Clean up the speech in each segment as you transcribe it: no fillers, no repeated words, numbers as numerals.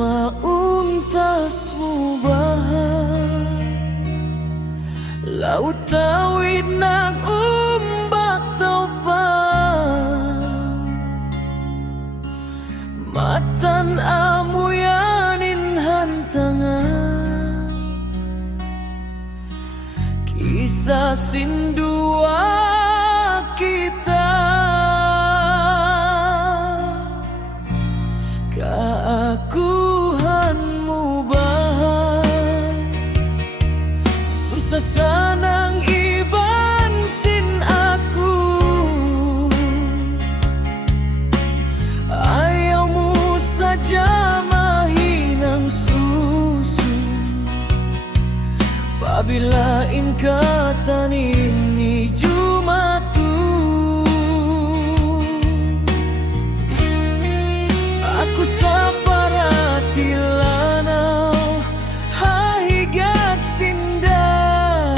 mauntasmu bahan laut tawid nag umbak taupan matan amuyanin hantangan kisah sindua kita keakuhanmu bahan susah sanang iban sin aku ayamu saja mahinang susu apabila ingkatan ini jumatu aku saparati lanau hahigat sindan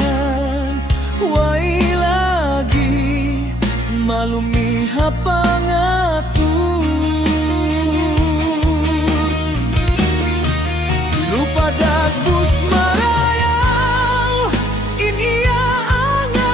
wai lagi malumi hapangatur lupa dagbus marayang in iya angan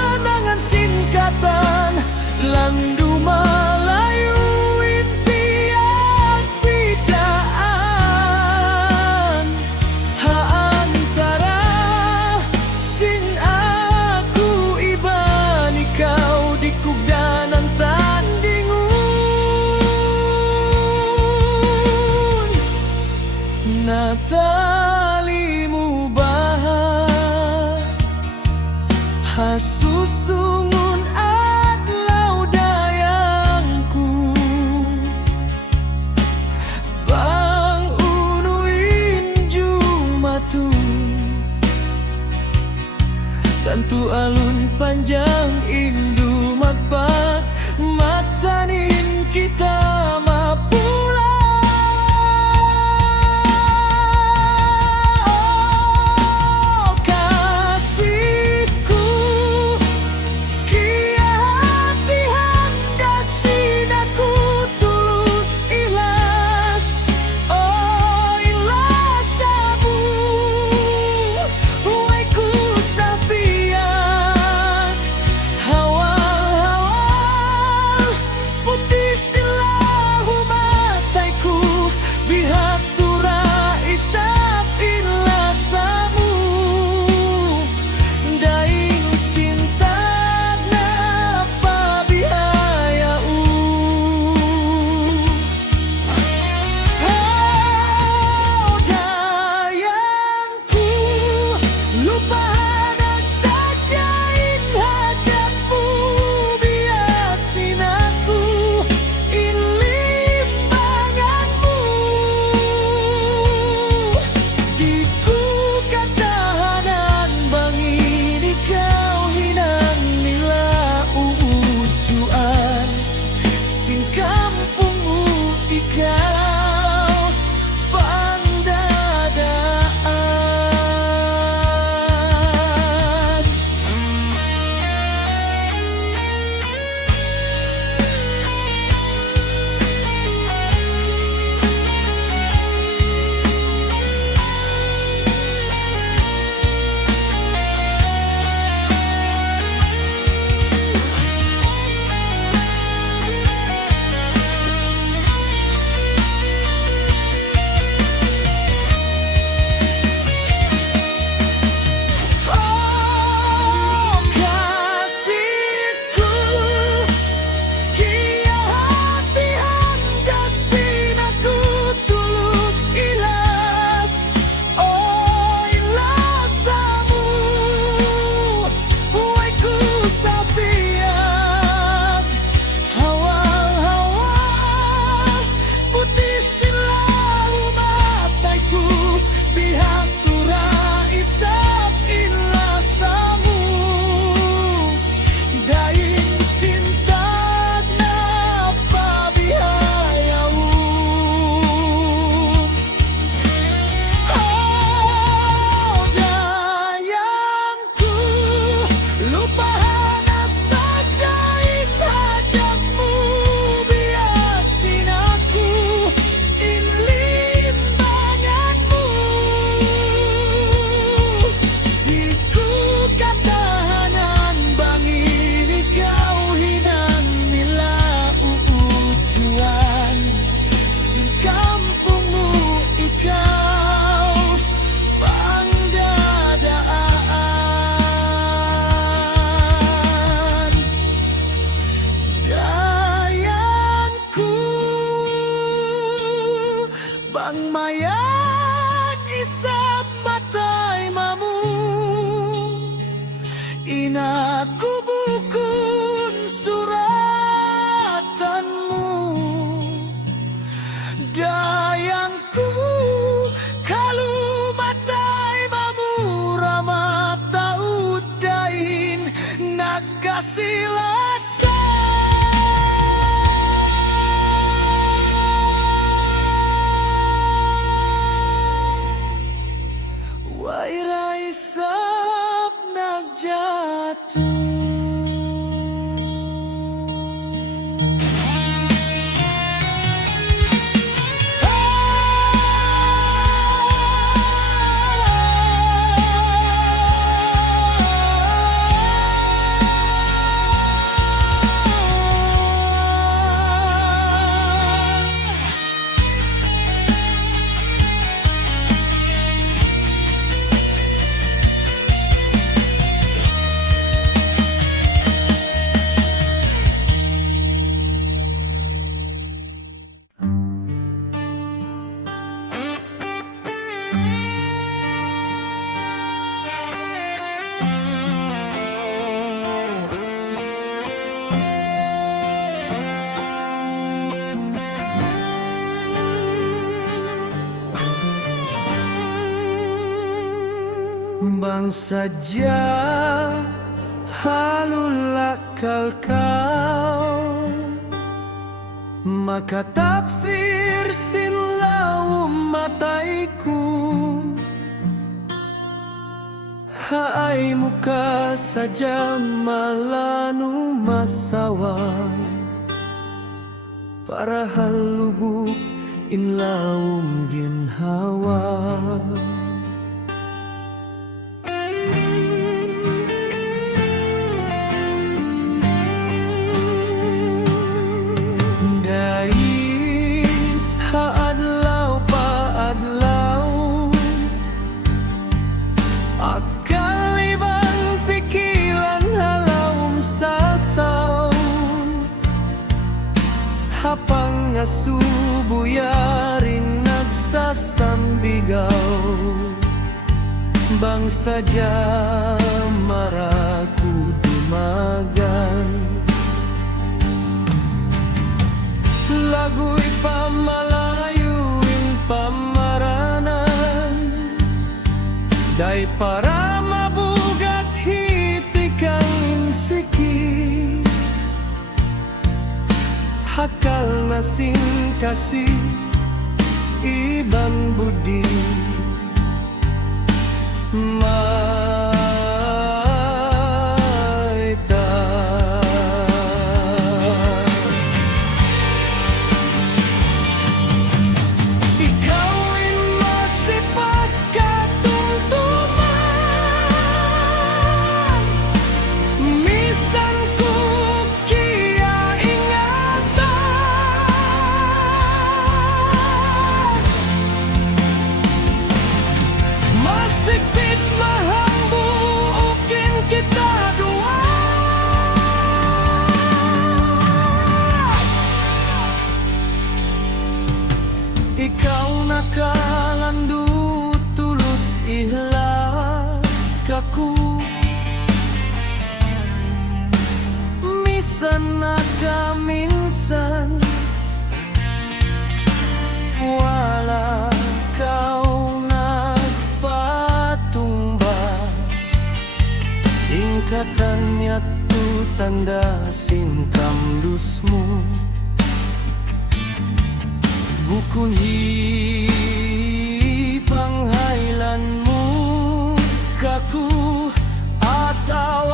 Bang mayan isap matai mamu ina kubukun suratanmu dayangku kalu matai mamu ramata udain nagasilasa wairai sap nagjatuh. Bang saja halulakal kau maka tafsir silau mataiku hai muka saja malanu masawa para halubuk in laum gin hawa hapang asubuyarin nagsasambigaw bang saja maraku dumagan lagu'y pamalayuin pamaranan day para mabugat hitikang insiki hakal nasing kasih ibang budi maita ikawin masih pagkatumtuman misan ku kia masipit mahambu ukin kita dua ikaw nakalandu tulus ikhlas kaku misan nakaminsan wala kau katanya tu tanda singkam dusmu bukun hi panghailanmu kaku atau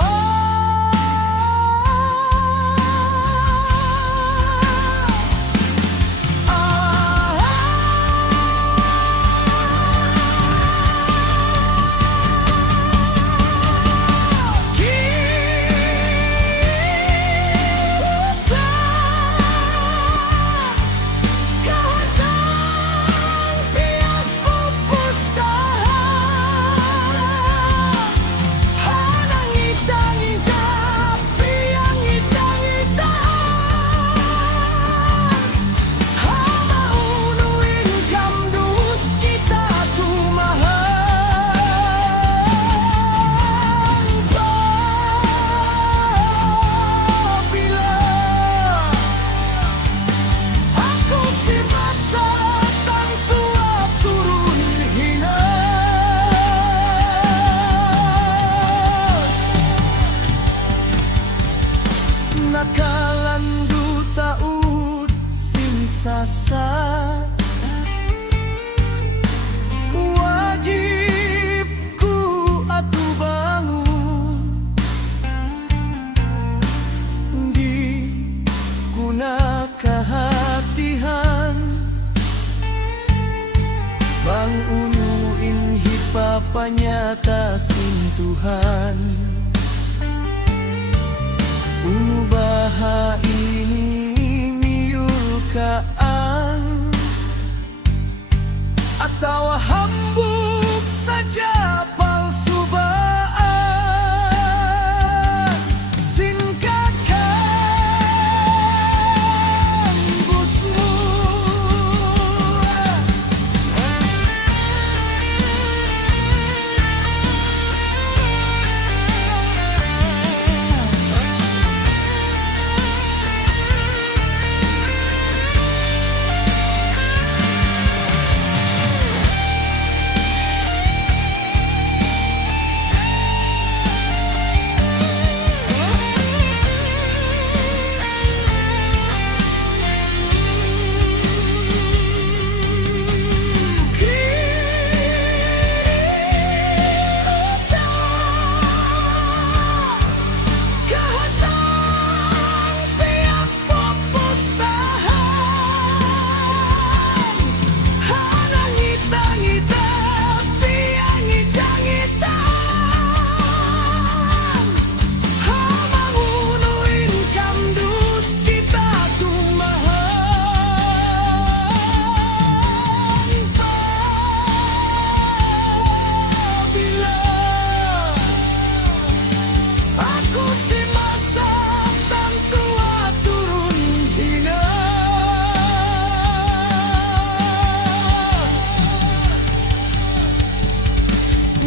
Bangunuin hipapanyata Tuhan. Ubaha ini miulkaan atau hambuk saja palsu baan. Singkatkan busmu.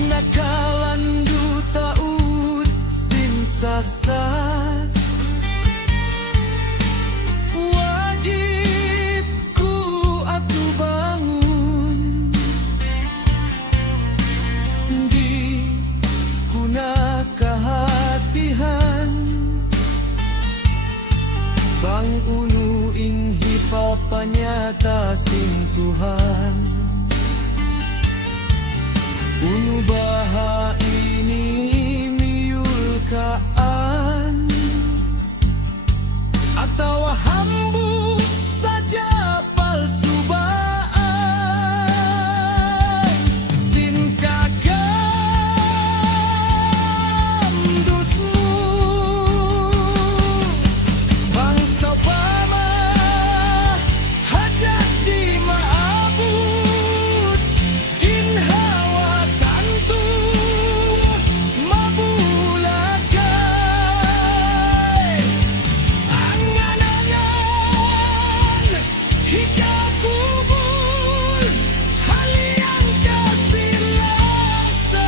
Nakalandu taud sinsasat, wajibku aku bangun di guna kehatian. Bangunuin hipapanyata Tuhan. Unubaha ini miulkaan atau hambuk saja palsu baan. Singkatkan dusmu. Bangsa Bama hajat di maabut kin hawa tantu mabulakai. Angan-angan hingga kubur hal yang kasih lasa.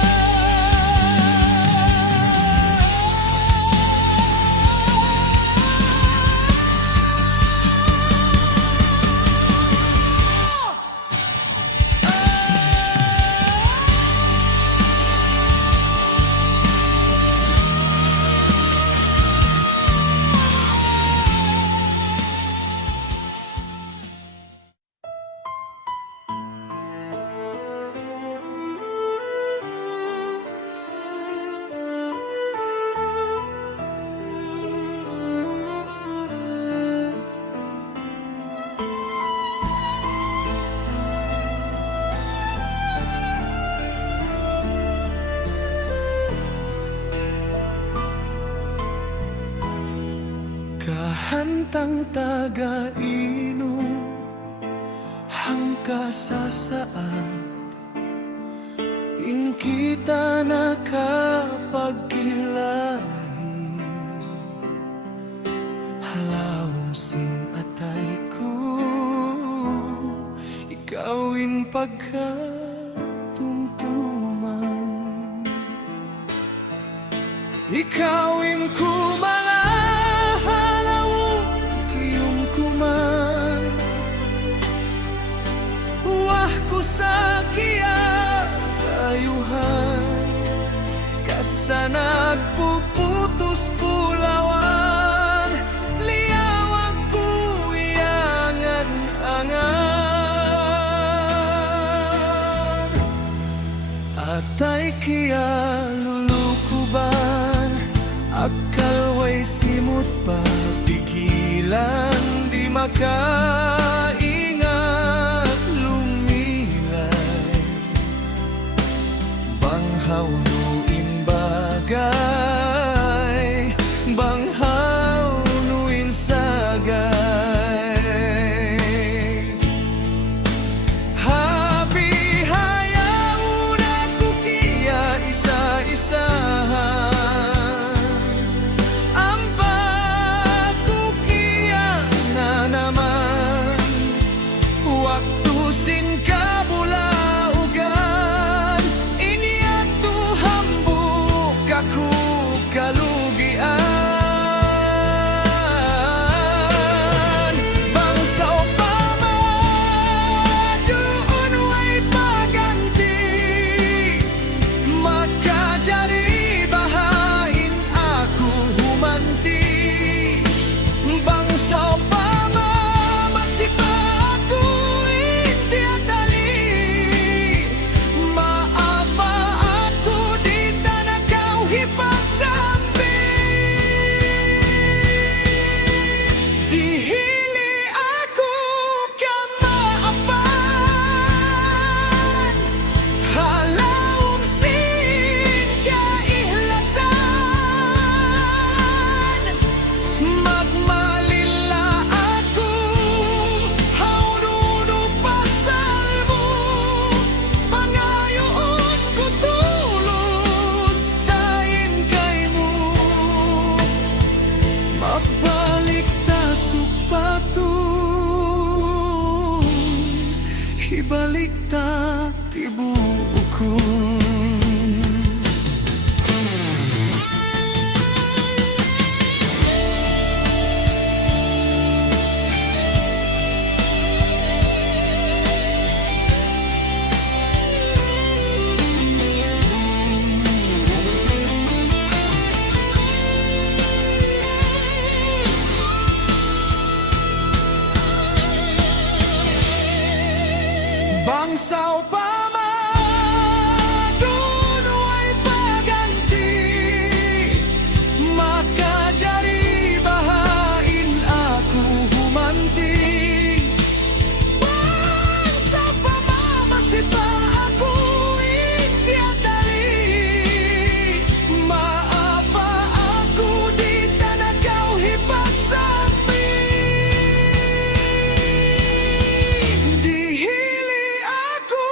Kahantang taga inu hangka sasaat in kita nakapagkilahi. Halawom sing atayku ikawin pagkatumtuman. Ikawin ku mga halawong kiyong kuman. Wah ko sa kiya sayuhan kasanag puputos pulawan. Liyawag ko iyangan-angan. Atay kiya lulukuban, akal way simut pa pigilan di makaingat lumilay. balik ta tibuokon. Bangsaw pa man, dunay paganti, makajari bahain ako humanti. Bangsaw pa mamasita ako ityatali, maapa ako di tanagaw hipagsabi. Dihili ako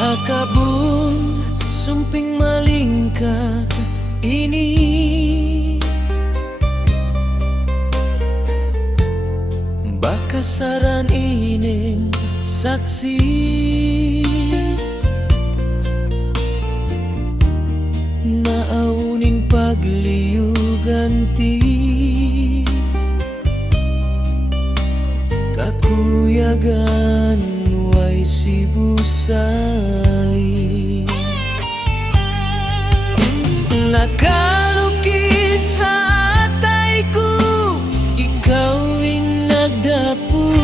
Hakabun sumping malingkat ini, bakasaran ining saksi. Naauning pagliyuganti, kakuyagan way sibusali. Nakalukis hatayku, ikaw nagdapu,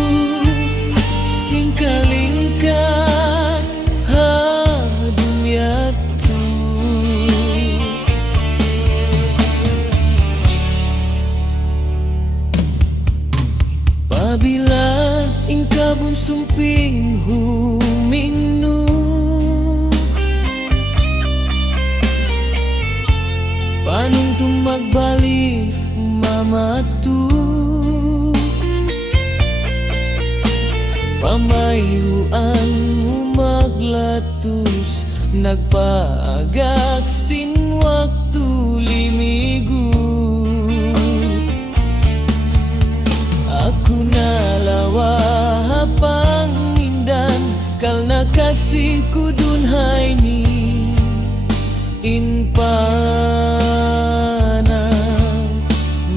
singkalingkan hadumyatu. Pabila ingkabun sumping huminu, panuntung magbalik mamatu, pamayuan mo maglatus, nagpaagak sin waktu limigut. Aku nalawa pangindan, kal nakasih ku dunhay ni inpana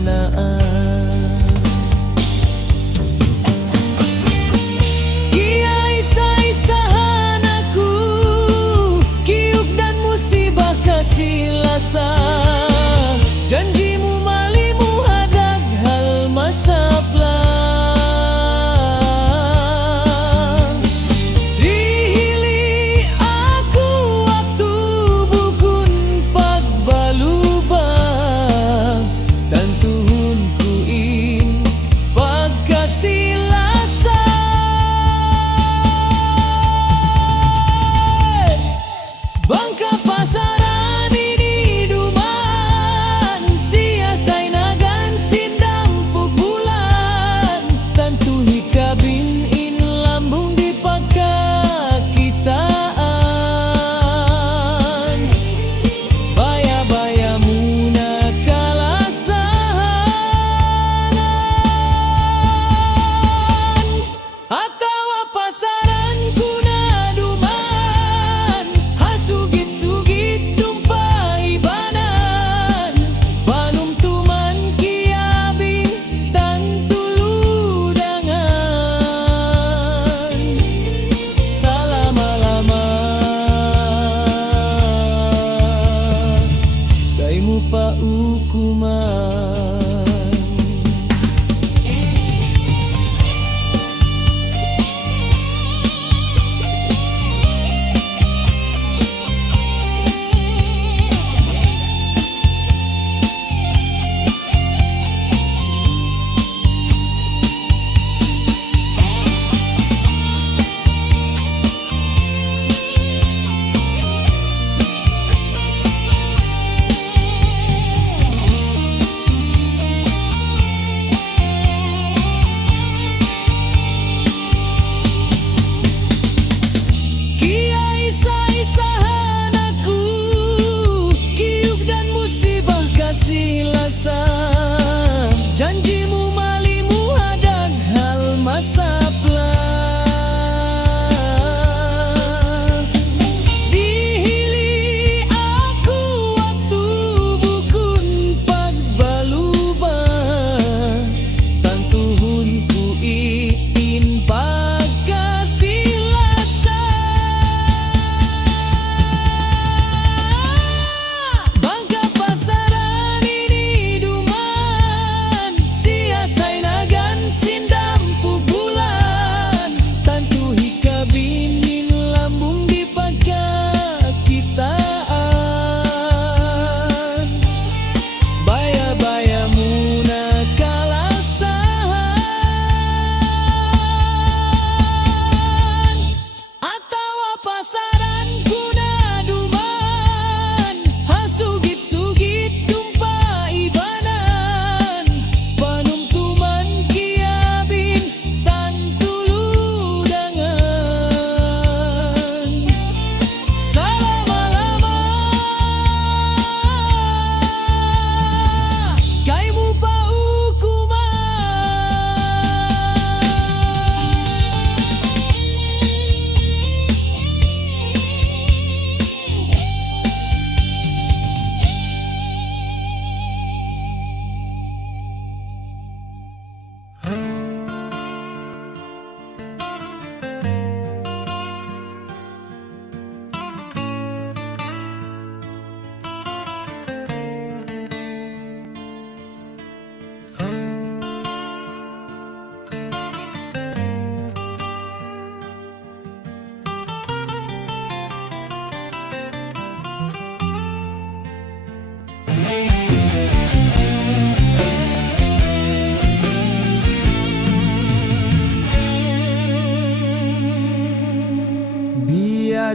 naan. Isa-isahan aku, kiyuk dan musibah kasilasa. Janjimu malimu hadag hal masaplang. Dihili aku waktu bukun pagbalik.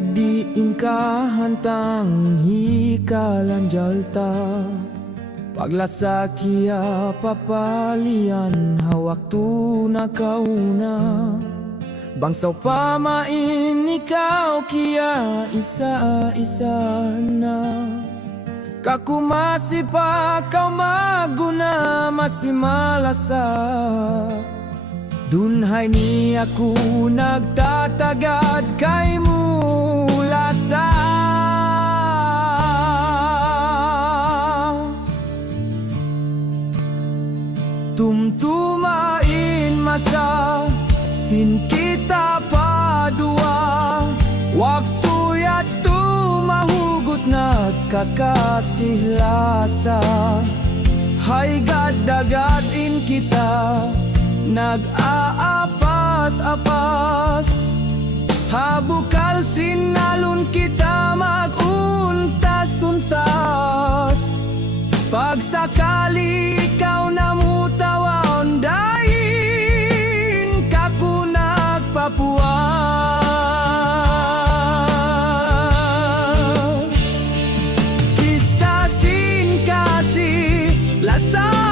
di ingka hantang hikalan jalta paglasa kia papalian hawak tu na kauna bangsaw pamain ikaw kia isa-isa na kaku masih pa kau maguna masih malasa dunhay ni aku nagtatagad kay mulasa tumtumain masa sin kita padua waktu ya tu mahugot nagkakasih lasa hay gad-dagadin kita nag-aapas-apas habukal sinalon kita maguntas-untas pagsakali ikaw namutawon dahin kaku nagpapuan kisasin kasi lasa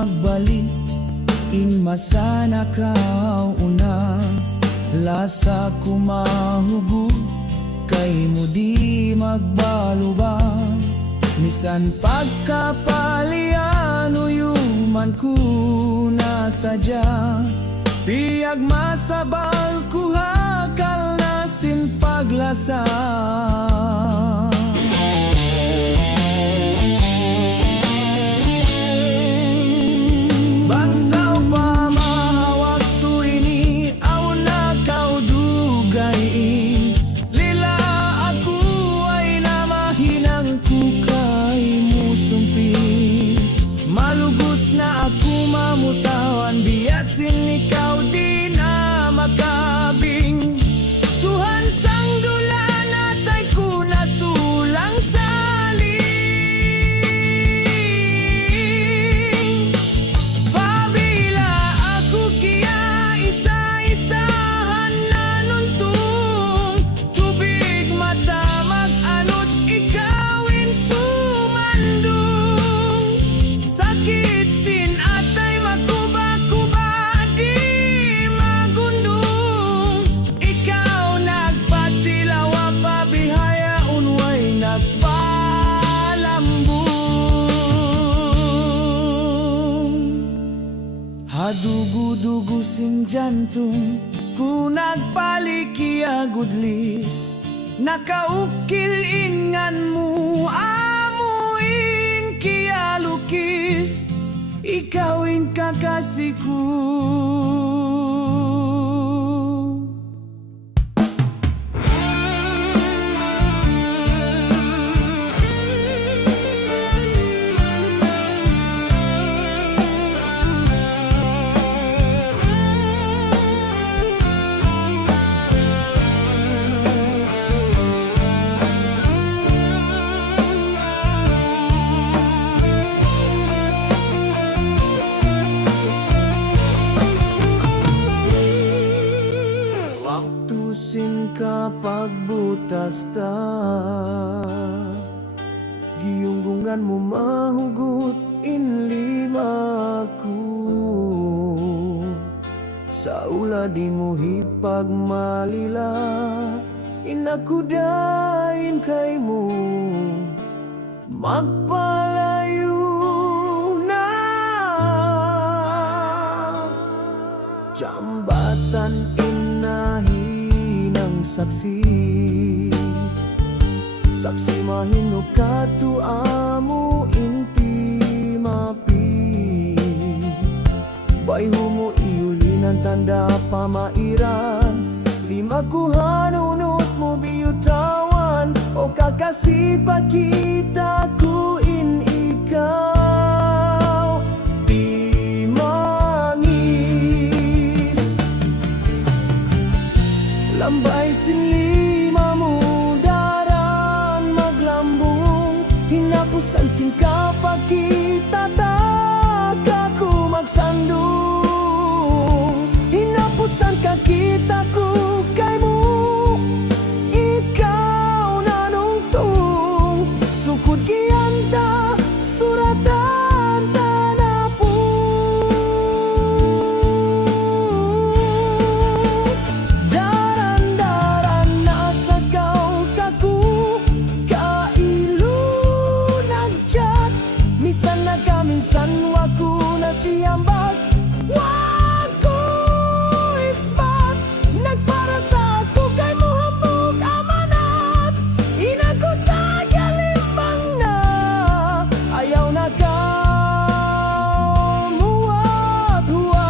magbalik in masana kau una lasa kumahugot kay mo di magbalubang misan pagkapalian uyuman ko na sadya piyag masabal kuhakal na sin paglasa bangsaw pa mahawak tu ini aw na kau dugain lila ako ay namahinang kukay musumpi malugos na ako mamutawan biyasin ikaw di na makabing Tuhan sang dulan at ay kunasulang saling dugu-dugu sing jantung ku nagpalikia gudlis nakaukil inganmu amuin kia lukis ikawin kakasihku pagbutas ta giyunggungan mo mahugot in limaku sa ula di mo hipag malila inakudain kay mo magpalayo na jambatan inahi saksi Saksi mahinuka tu amo inti mapi Bayhu mo iulinan tanda pamairan Lima kuhanunot mo biyutawan O kakasih kita kuin ikaw Di mangis Lambay sinlima mo daran maglambong Hinapusan singka pa kita Tagaku magsandung Hinapusan ka kita ku kay mo Ikaw nanungtung Sukod giyanta suratan tanapu Daran-daran nasa kau kaku Kailu nagjat Misan na kaminsan waku na siyambag Waku ispat Nagpara sa ako kay muhambog amanat Inagot tagalimbang na Ayaw na ka muwat-huwat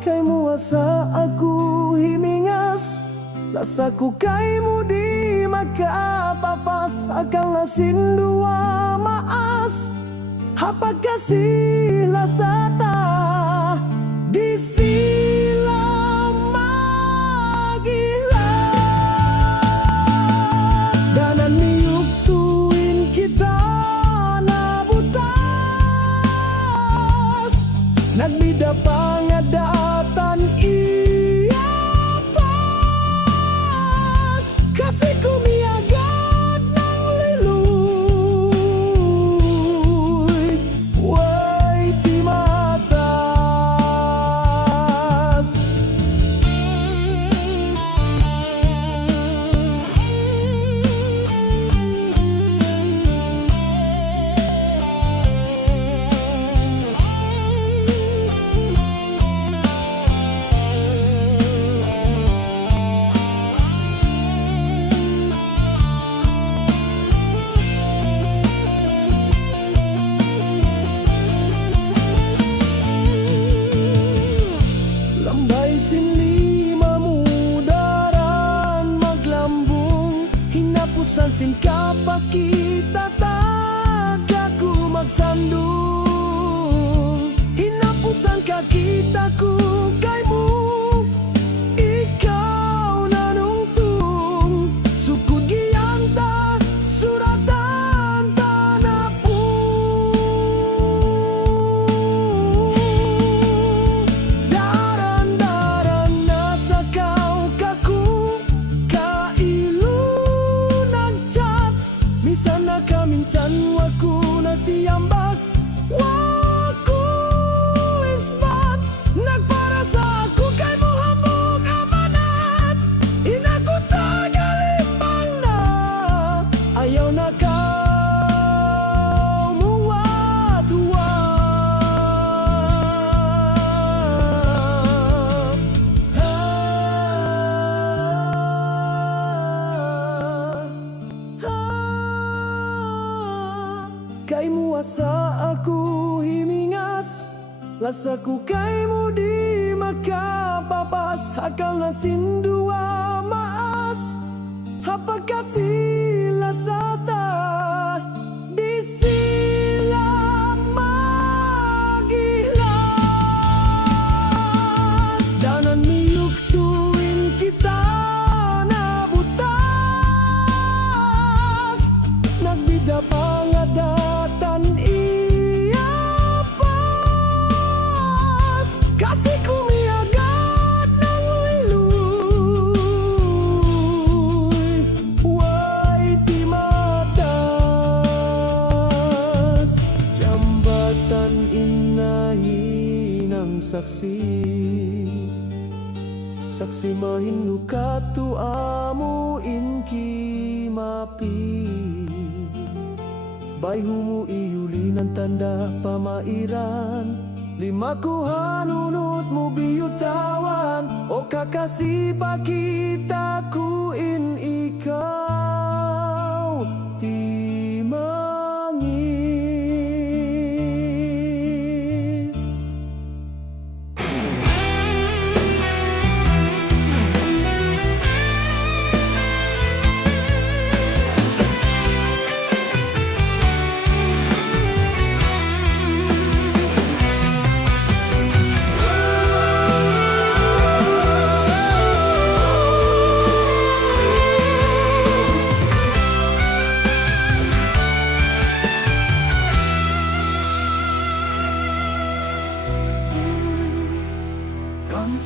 Kay mo sa ako himingas Lasa ko kay mo di makapapas Akang asin dua maas Hapag kasi lasata Di sila magilas Danan niyog tuwin kita nabutas Nagbida pa nga datan iyapas Kasi kumiagad ng liluy Way ti matas Lambay sinlima mo daran maglambong Hinapusan singka pa kita Tagaku magsandung Hinapusan ka kita ku kay mo Ikaw nanungtung Sukod giyanta suratan tanapu Daran-daran nasa kau kaku Kailu nagchat Minsan na kaminsan waku na siyambak Waku isbat Nagpara sa ako kay muhambog amanat Inagot tagalimbang na Ayaw na ka Kay mo asa ako himingas Lasa ko kay mo di makapapas Hakal na sindua maas Hapag kasi lasata Di sila magilas Danan niyog tuwin kita nabutas Nagbida pa nga datan iyapas Kasi kumiagad ng liluy Way ti matas Jambatan inahinang saksi Saksi mahinuka tu amo inki mapi Bayhumu iulinan tanda pamairan, lima ku hanunutmu biyutawan. O kakasih pakita ku in ikaw timangis.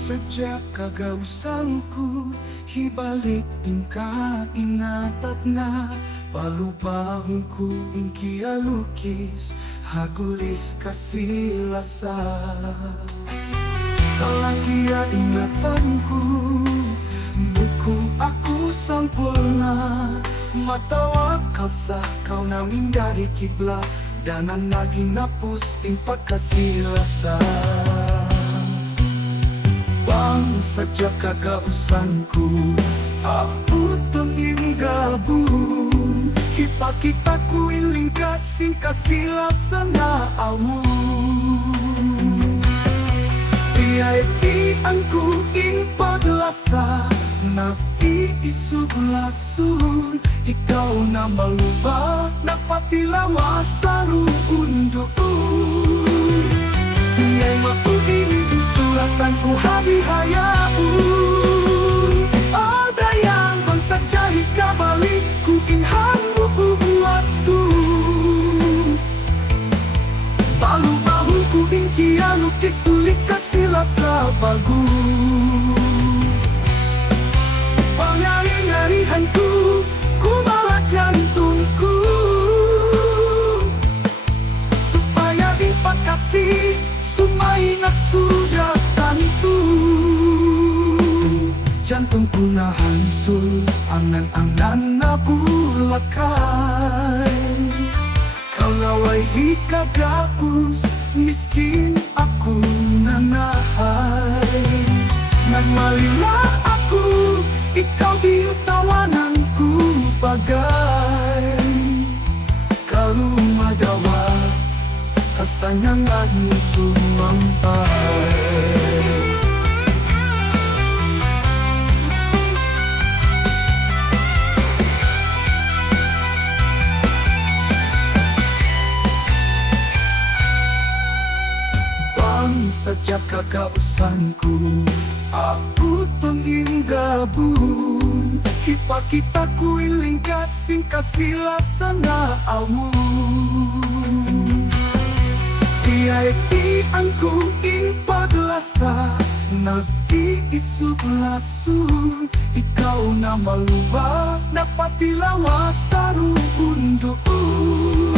Sejak kagausanku hibalik ingka inatat na palubahungku ingkia lukis hagulis kasilasa. Kalagia ingatanku buku aku sampurna, matawa kalsa kau naming dari kiblat danan lagi napus impak kasilasa. Sejak kagausanku aku tengin gabung kita ku ilingkat singkat silasana awu. Tiai angku in paglasa napi isuk lasun ikaw na malubak napatilawasaru undoon. Tiai maudin suratan ku habihayaun. Ada yang bangsa jahit kabalik ku inhan buatu. Balu bahu ku ingkia lukis tulis kasilasa bagu. Pangari-ngarihanku ku malah jantungku supaya impak kasih sumaingat sudah tentu. Jantungku nahan sul angan-angan nabulakai. Kau ngawai hika gabus miskin aku nanahai. Nagmalila aku ikaw biutawananku bagai kalumadawa kasanyangan sumampai. Sejak kagausanku aku tengin gabung kita ku ilingkat singkat silasana awu. Tiai angku in paglasa nagti isuk lasun ikaw na malubak napatilawasaru undoon.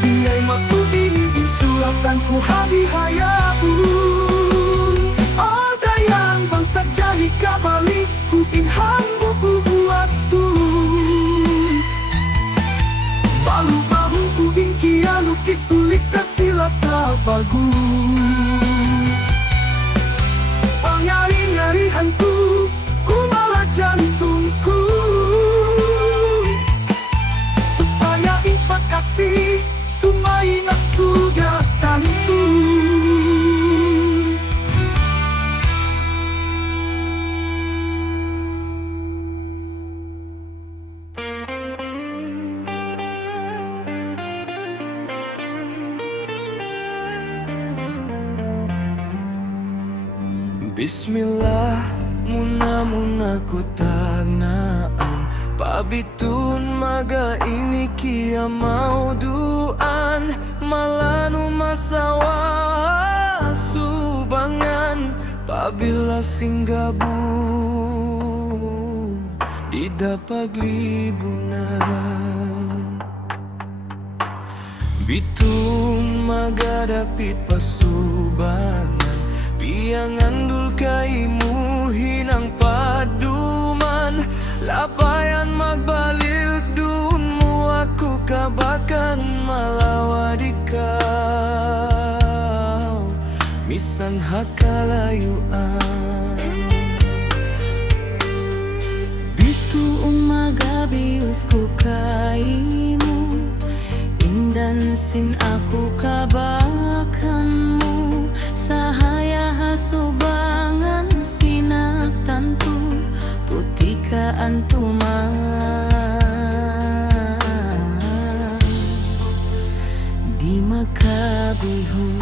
Tiai makudini suratan ku habihayaun. Ada yang bangsa jahit kabalik ku inhan buatu. Balu bahu ku ingkia lukis tulis kasilasa bagu. Pangari-ngarihanku ku malah jantungku supaya impak kasih sumaingat sudah tentu. Bismillah muna ku tagnaan pabitun maga ini kia mau duan malanu masawa subangan pabila singgabun ida paglibunan bitun maga dapit pasubangan piangan dul kaimu hinang paduman lapayan magbalik dunmu aku bakan malawadikaw Misan hakalayuan Bitu umaga bius ko kaimu Indan sin aku kabakanmu Sahaya hasubangan sinak tantu Putika antuma Di makabihu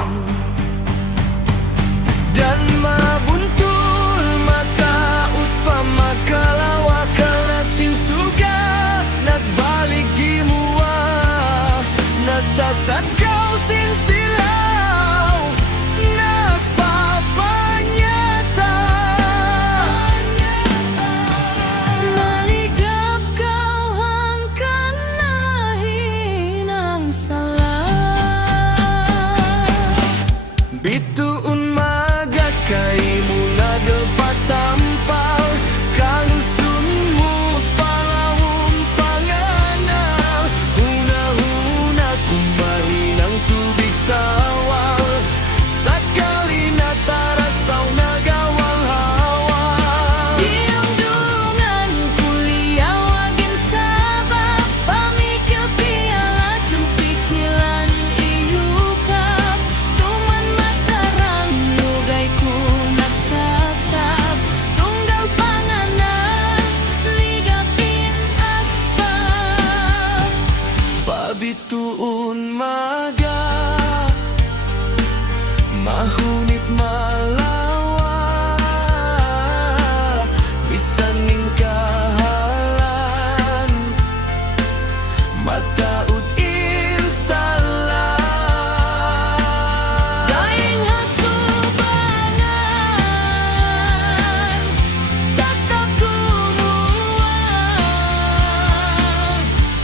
Dan mabuntul maka utpama kalawakal sin suga nagbalik gimua nasasad kau sin silaw nagpapanyata Maligap kau hangkan nahinang salah bituun maga kay muna patampal kalusunmu pangawong panganal huna-huna kumahinang tubig tawal sakali na tarasaw nagawang hawal Diundungan kuliah wagin sabab Pamikil piala cupikilan iyukap Tuman matarang lugay ku nagsasab Tunggal panganan ligapin asbab pabituun maga mahunit malawa bisan ning kahalan mataud insalah Daing hasubangan Tatap gumuan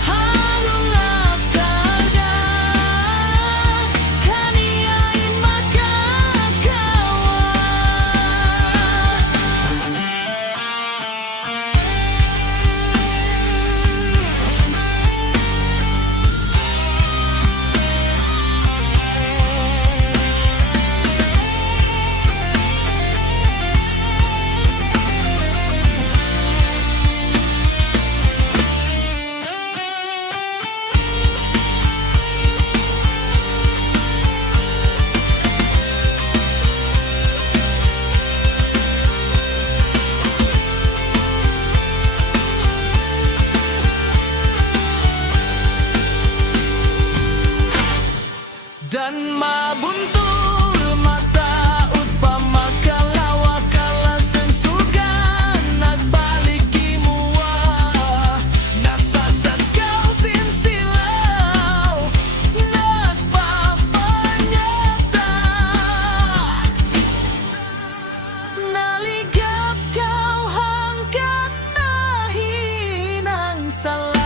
Halulap karga Kaniain makakawan dan mabuntul mata utpama kalawakal sen sugan nagbalik gimua nasasad kau sin silaw nagpapanyata naligap kau hanggang nahinang salah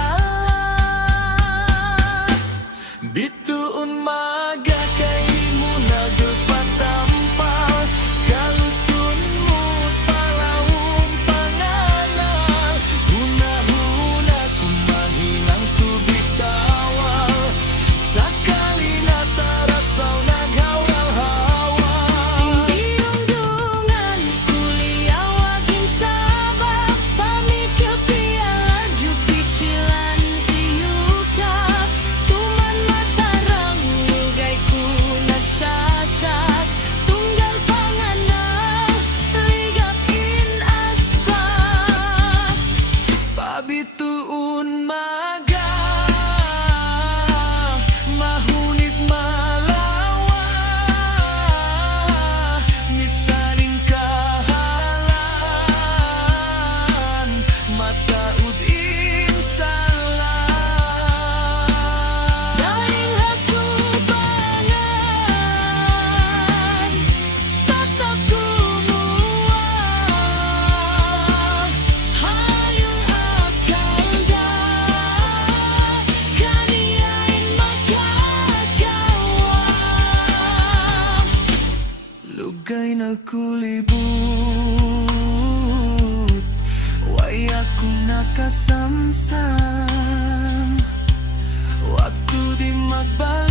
bituun maga kay mo nagpatampal kalusunmo palawong panganal huna-huna kumahinang tubig tawal sakali na tarasaw naghawal-hawal Diundungan kuliah wagin sabab Pamikil piala jupikilan iyukap Tuman matarang lugay ku nagsasab Tunggal panganan ligapin asbab pabituun maga mahunit malawa misaning kahalan mataud insalah Daing hasubangan Tatap gumuan Hayul akalga Kaniain makakawan lugay na kulibot way akong nakasamsam wag magbalik